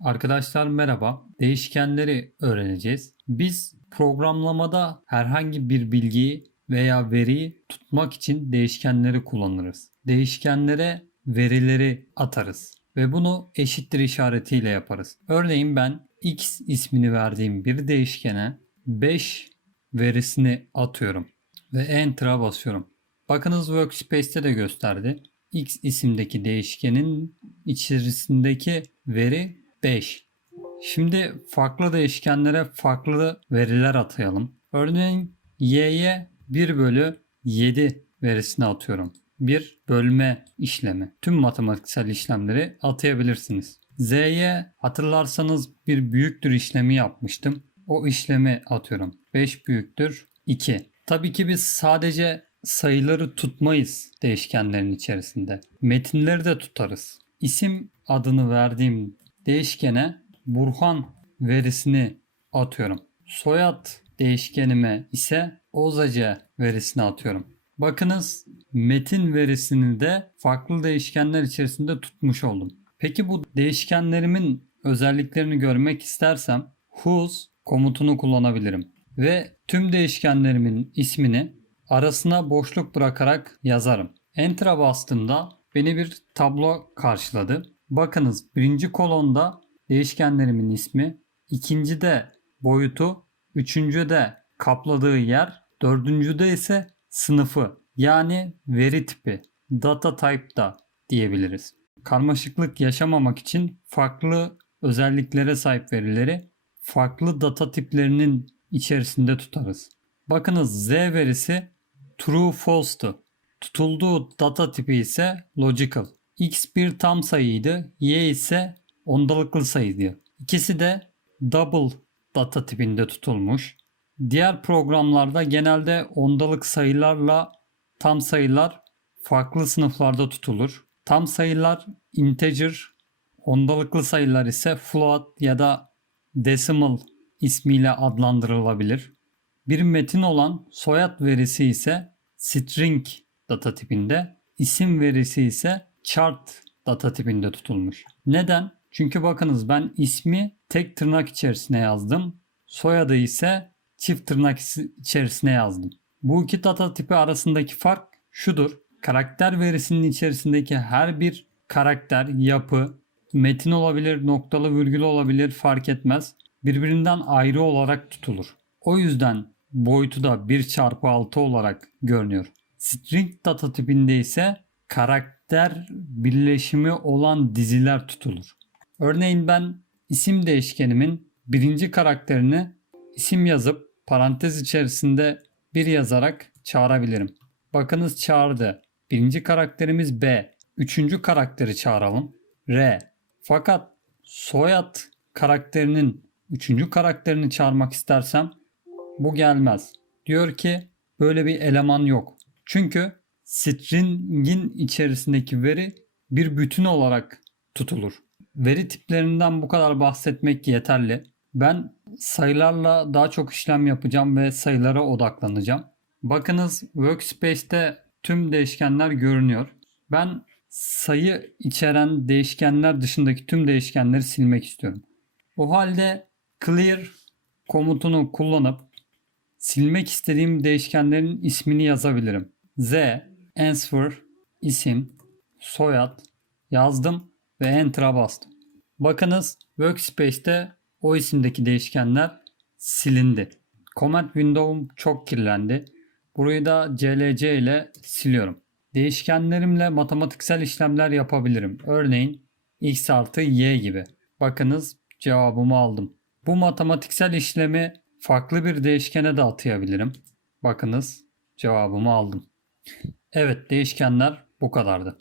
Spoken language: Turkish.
Arkadaşlar merhaba. Değişkenleri öğreneceğiz. Biz programlamada herhangi bir bilgiyi veya veriyi tutmak için değişkenleri kullanırız. Değişkenlere verileri atarız ve bunu eşittir işaretiyle yaparız. Örneğin ben x ismini verdiğim bir değişkene 5 verisini atıyorum ve enter'a basıyorum. Bakınız Workspace'te de gösterdi. X isimdeki değişkenin içerisindeki veri 5. Şimdi farklı değişkenlere farklı veriler atayalım. Örneğin y'ye 1 bölü 7 verisini atıyorum. Bir bölme işlemi. Tüm matematiksel işlemleri atayabilirsiniz. Z'ye hatırlarsanız bir büyüktür işlemi yapmıştım. O işlemi atıyorum. 5 büyüktür 2. Tabii ki biz sadece sayıları tutmayız değişkenlerin içerisinde. Metinleri de tutarız. İsim adını verdiğim değişkene Burhan verisini atıyorum. Soyad değişkenime ise Ozace verisini atıyorum. Bakınız metin verisini de farklı değişkenler içerisinde tutmuş oldum. Peki bu değişkenlerimin özelliklerini görmek istersem whose komutunu kullanabilirim. Ve tüm değişkenlerimin ismini arasına boşluk bırakarak yazarım. Enter'a bastığımda beni bir tablo karşıladı. Bakınız birinci kolonda değişkenlerimin ismi, ikincide boyutu, üçüncüde kapladığı yer, dördüncüde ise sınıfı yani veri tipi, data type da diyebiliriz. Karmaşıklık yaşamamak için farklı özelliklere sahip verileri farklı data tiplerinin içerisinde tutarız. Bakınız Z verisi true false'tu. Tutulduğu data tipi ise logical. X bir tam sayıydı, Y ise ondalıklı sayıydı. İkisi de double data tipinde tutulmuş. Diğer programlarda genelde ondalık sayılarla tam sayılar farklı sınıflarda tutulur. Tam sayılar integer, ondalıklı sayılar ise float ya da decimal ismiyle adlandırılabilir. Bir metin olan soyad verisi ise string data tipinde, isim verisi ise chart data tipinde tutulmuş. Neden? Çünkü bakınız ben ismi tek tırnak içerisine yazdım. Soyadı ise çift tırnak içerisine yazdım. Bu iki data tipi arasındaki fark şudur. Karakter verisinin içerisindeki her bir karakter, yapı, metin olabilir, noktalı virgül olabilir fark etmez. Birbirinden ayrı olarak tutulur. O yüzden boyutu da 1 çarpı 6 olarak görünüyor. String data tipinde ise karakter birleşimi olan diziler tutulur. Örneğin ben isim değişkenimin birinci karakterini isim yazıp parantez içerisinde bir yazarak çağırabilirim. Bakınız çağırdı. Birinci karakterimiz B. Üçüncü karakteri çağıralım. R. Fakat soyad karakterinin üçüncü karakterini çağırmak istersem bu gelmez. Diyor ki böyle bir eleman yok. Çünkü string'in içerisindeki veri bir bütün olarak tutulur. Veri tiplerinden bu kadar bahsetmek yeterli. Ben sayılarla daha çok işlem yapacağım ve sayılara odaklanacağım. Bakınız Workspace'te tüm değişkenler görünüyor. Ben sayı içeren değişkenler dışındaki tüm değişkenleri silmek istiyorum. O halde clear komutunu kullanıp silmek istediğim değişkenlerin ismini yazabilirim. Z, answer, isim, soyad yazdım ve enter'a bastım. Bakınız Workspace'te o isimdeki değişkenler silindi. Command window'um çok kirlendi. Burayı da CLC ile siliyorum. Değişkenlerimle matematiksel işlemler yapabilirim. Örneğin x artı y gibi. Bakınız cevabımı aldım. Bu matematiksel işlemi farklı bir değişkene de atayabilirim. Bakınız cevabımı aldım. Evet değişkenler bu kadardı.